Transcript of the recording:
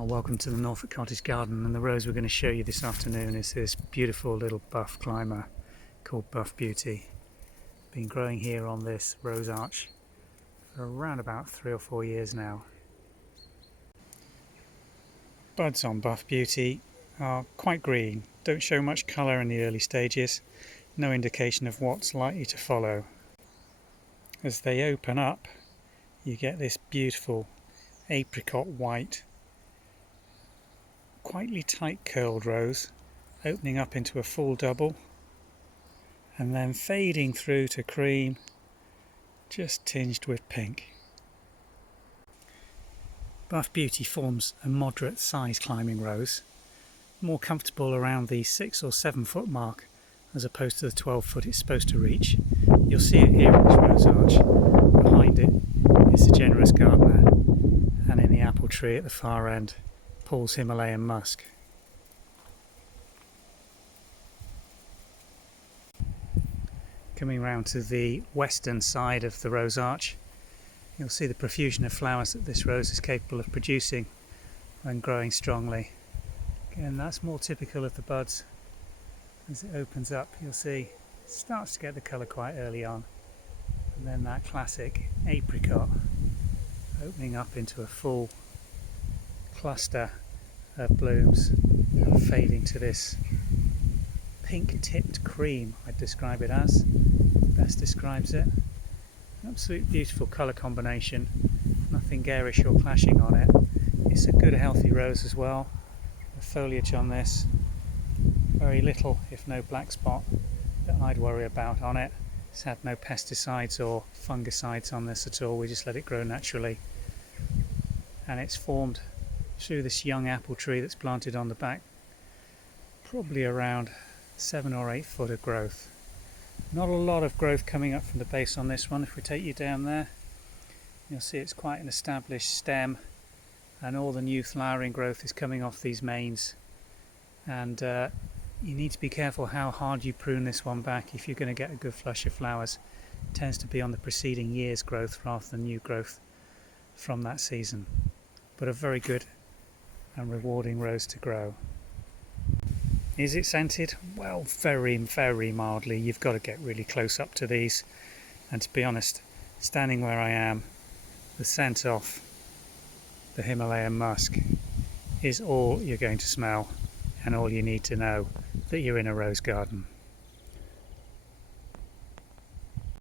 Welcome to the Norfolk Cottage Garden, and the rose we're going to show you this afternoon is this beautiful little buff climber called Buff Beauty. Been growing here on this rose arch for around about 3 or 4 years now. Buds on Buff Beauty are quite green, don't show much colour in the early stages, no indication of what's likely to follow. As they open up, you get this beautiful apricot white, quite tight curled rose, opening up into a full double and then fading through to cream, just tinged with pink. Buff Beauty forms a moderate size climbing rose, more comfortable around the 6 or 7 foot mark as opposed to the 12 foot it's supposed to reach. You'll see it here in this rose arch. Behind it is the generous gardener, and in the apple tree at the far end, Paul's Himalayan musk. Coming round to the western side of the rose arch, you'll see the profusion of flowers that this rose is capable of producing when growing strongly. Again, that's more typical of the buds. As it opens up, you'll see it starts to get the colour quite early on, and then that classic apricot opening up into a full cluster of blooms and fading to this pink tipped cream, I'd describe it as. Best describes it. Absolute beautiful colour combination, nothing garish or clashing on it. It's a good healthy rose as well. The foliage on this, very little if no black spot that I'd worry about on it. It's had no pesticides or fungicides on this at all, we just let it grow naturally. And it's formed through this young apple tree that's planted on the back, probably around 7 or 8 foot of growth. Not a lot of growth coming up from the base on this one. If we take you down there, you'll see it's quite an established stem, and all the new flowering growth is coming off these mains, and you need to be careful how hard you prune this one back if you're going to get a good flush of flowers. It tends to be on the preceding year's growth rather than new growth from that season, but a very good and rewarding rose to grow. Is it scented? Well, very, very mildly. You've got to get really close up to these, and to be honest, standing where I am, the scent off the Himalayan musk is all you're going to smell and all you need to know that you're in a rose garden.